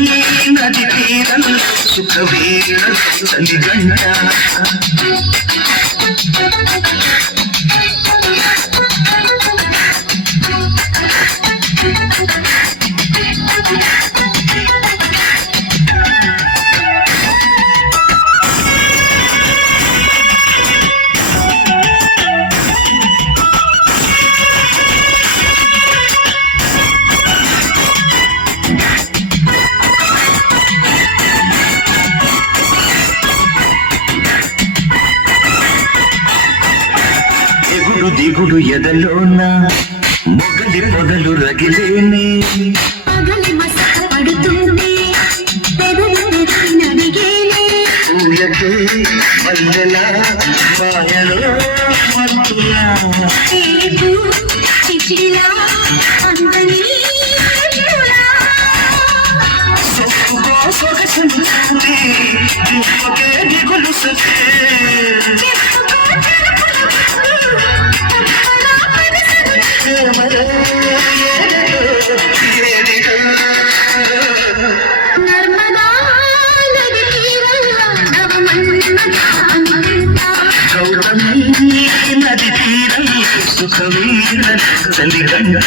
నది తీరం సుఖవేళ చలిగంట దిగుడు ఎదలోన మొగలి పొదలు రగిలేనే పగలి మసక పడుతుంది పెదలు పెదవి నడిగేనే ఊయకే మల్లెల మాయలో మత్తులా ఏపు చిచిలా అంతని సొక్కుకో సొగసుంది దిక్కుకే దిగులు సతే నది తీరం సుఖవీర చలిగంట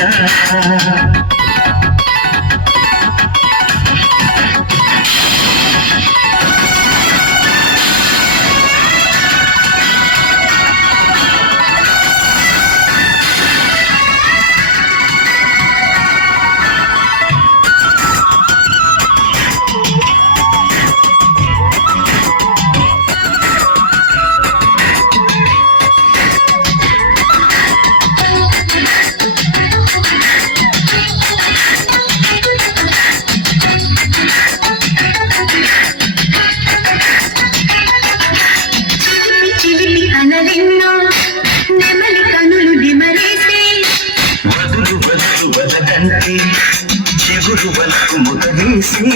చిగురు వలకు ముద వేసి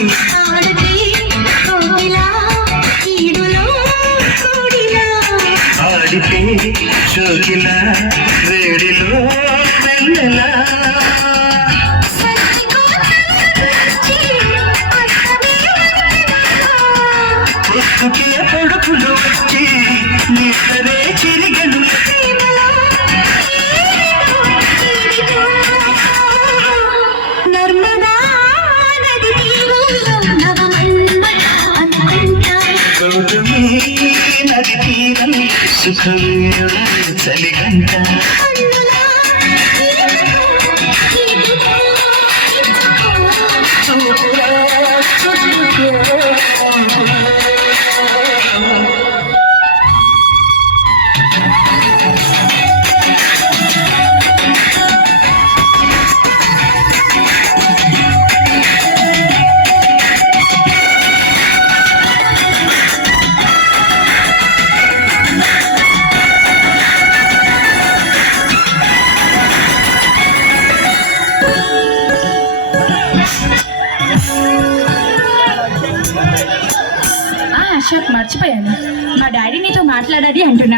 ఆడితే చోకిల వేడిలో వెన్నెలా పొత్తుకే పొడుపులు వచ్చి నిద్రే చిరిగలు నది తీరం సుఖవేళ చలిగంట అశోక్, మర్చిపోయాను, మా డాడీ నీతో మాట్లాడాలి అంటున్నా.